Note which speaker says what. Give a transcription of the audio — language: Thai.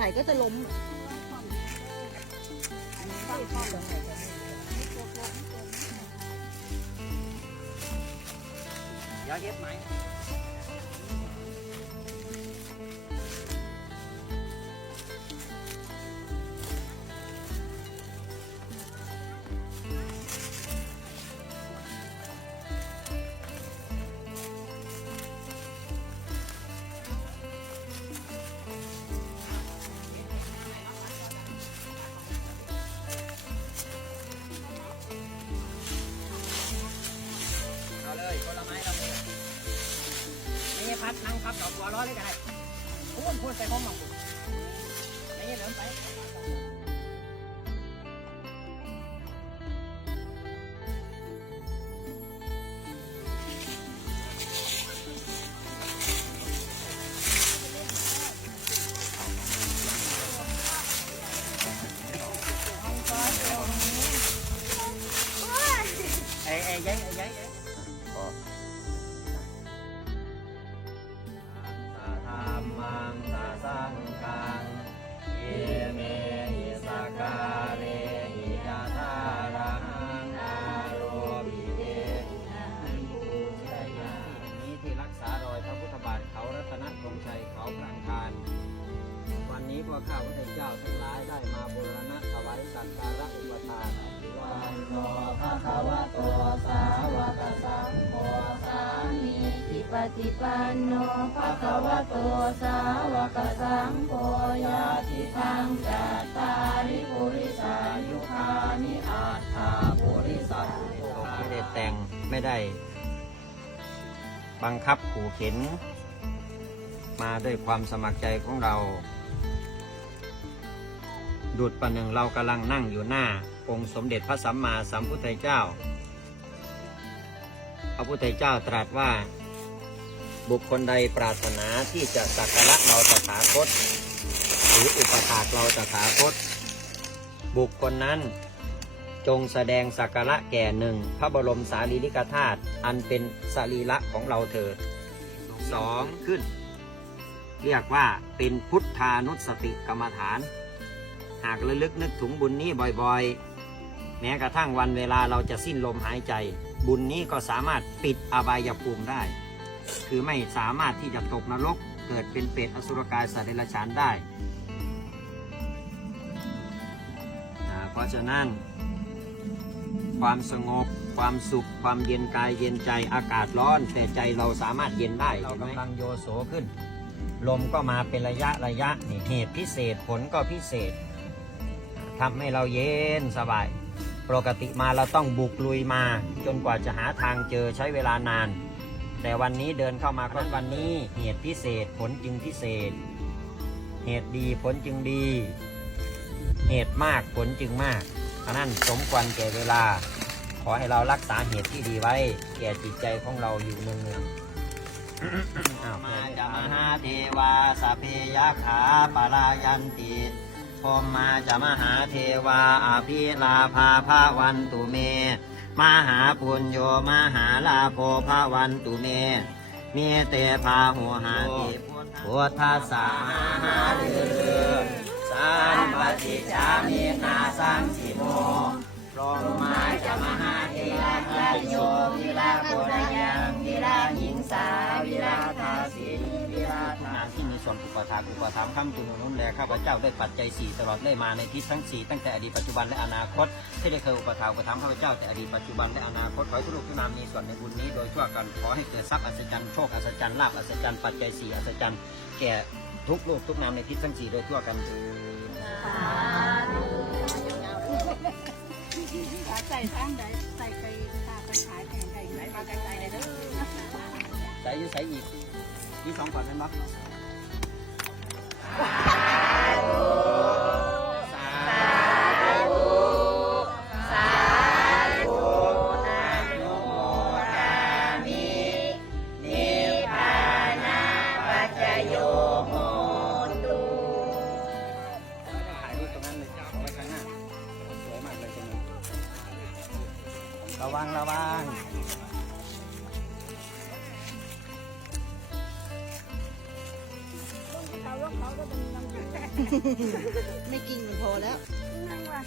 Speaker 1: ถ่ายก็จะล้ม
Speaker 2: เดี๋ยวเย็บไหม นี่พัดนั่งพับดอกบัวร้อยเลยก็ได้พูดพูดไปพร้อมกับผมนี่เดินไปเอ้ยเอ้ยเอ้ยยัยเอ้ย ข้าพระเจ้าทั้งหลายได้มาบูรณะถวายสักการะอุปทานวันโนภะคะวะโตสาวกสังโฆสามี
Speaker 3: ทิปฏิปันโนภะคะวะโตสาวกสังโฆยาติทังจัตตาริปุริสายุคานิอาถาปุริสัต
Speaker 2: ไม่ได้แต่งไม่ได้ บังคับขู่เข็น มาด้วยความสมัครใจของเรา ดุดประหนึ่งเรากำลังนั่งอยู่หน้า องค์สมเด็จพระสัมมาสัมพุทธเจ้า พระพุทธเจ้าตรัสว่า บุคคลใดปรารถนาที่จะสักการะเราตถาคต หรืออุปถากเราตถาคต บุคคลนั้นจงแสดงสักการะแก่หนึ่งพระบรมสารีริกธาตุอันเป็นสรีระของเราเถิดสองขึ้น เรียกว่าเป็นพุทธานุสติกรรมฐาน หากระลึกนึกถึงบุญนี้บ่อยๆ แม้กระทั่งวันเวลาเราจะสิ้นลมหายใจ บุญนี้ก็สามารถปิดอบายภูมิได้ คือไม่สามารถที่จะตกนรกเกิดเป็นเปรตอสุรกายสัตว์เดรัจฉานได้ เพราะฉะนั้น ความสงบความสุขความเย็นกายเย็นใจอากาศร้อนแต่ใจเราสามารถเย็นได้เรากำลังโยโสขึ้น ลมก็มาเป็นระยะระยะนี่เหตุพิเศษผลก็พิเศษ ทำให้เราเย็นสบาย ปกติมาเราต้องบุกลุยมา จนกว่าจะหาทางเจอใช้เวลานาน แต่วันนี้เดินเข้ามาก็วันนี้เหตุพิเศษผลจึงพิเศษ เหตุดีผลจึงดี เหตุมากผลจึงมากฉะนั้นสมควรแก่เวลา ขอให้เรารักษาเหตุที่ดีไว้ แก่จิตใจของเราอยู่เนืองๆมาจะมหาเทวาสเพยะขาปารายันติ พมมาจะมหาเทวาอภิลาภาภาวันตุเม มหาปุญโยมหาลาโภภาวันตุเมเมเตภาหัวหาติพุทธัสสะมหาเรือสัมปติจามินาสังสิโมพรหมาจะมหาเทวาโยวิลาโกรยังวิลาหิงสาวิลา ส่วนอุปถากอุปถัมภ์คำจุนนุนแลข้าพเจ้าได้ปัจจัยสี่ตลอดได้มาในทิศทั้งสี่ตั้งแต่อดีตปัจจุบันและอนาคตที่ได้เคยอุปถัมภ์อุปถัมภ์ข้าพเจ้าแต่อดีตปัจจุบันและอนาคตขอให้ทุกลูกทุกนามมีส่วนในบุญนี้ โดยทั่วกันขอให้เกิดทรัพย์อัศจรรย์โชคอัศจรรย์ลาภอัศจรรย์ปัจจัยสี่อัศจรรย์แก่ทุกลูกทุกนามในทิศทั้งสี่โดยทั่วกันเถิด
Speaker 1: ใส่ทางใดใส่ไปตาไปขายแข่งใดไหนมาไกลๆเลยเด้อ
Speaker 2: ใส่อยู่ใส่อีกมีสองก่อนเป็นบ่สาธุสาธุนะโมตัสสะ
Speaker 3: นิพพานาปัจจโยโหตุ
Speaker 2: ถ่ายรูปตรงนั้นเลยเอาไหน้าสวยม รงนี้ระวังระวัง
Speaker 4: ไม่กินมันพอแล้ว
Speaker 1: นั่งว่ะ